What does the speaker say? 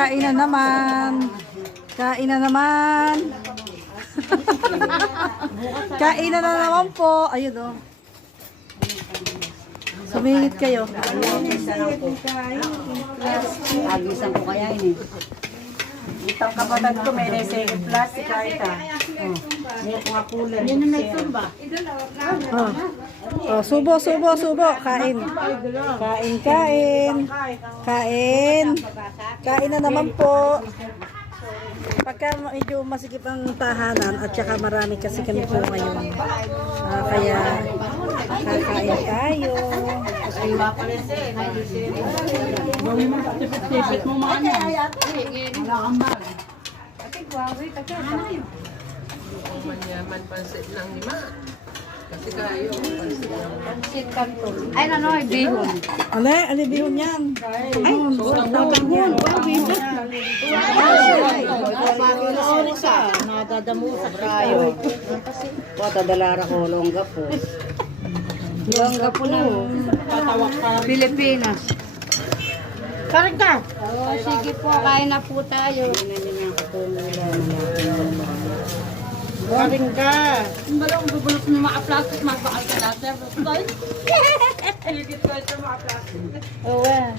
kain na naman. Kain na naman. Kain na naman po. Ayun o. Sumingit kayo. Agisan ko kaya ini. Itang kapatid ko may second class si Carita. May mga cooler. Yan yung may tumba. Oh, subo. Kain. Kain. Kain na naman po. Pagka medyo masikip ang tahanan at saka marami kasi kami po ngayon. Kaya kakain tayo. Manyaman pansit ng lima. Kasi kayo, pansit ng Ay, nanoy, bihon. Ano bihon yan? Ay, bihon. Nadadamusak tayo. Wata dalara ko, longga po. Longga po na. Pilipinas. Karga! Oh, sige po, kain na po tayo. Karga! Ang balong bubulok ng mga plastic, magpakal ka natin. Higit ko ito mga plastic. Oo.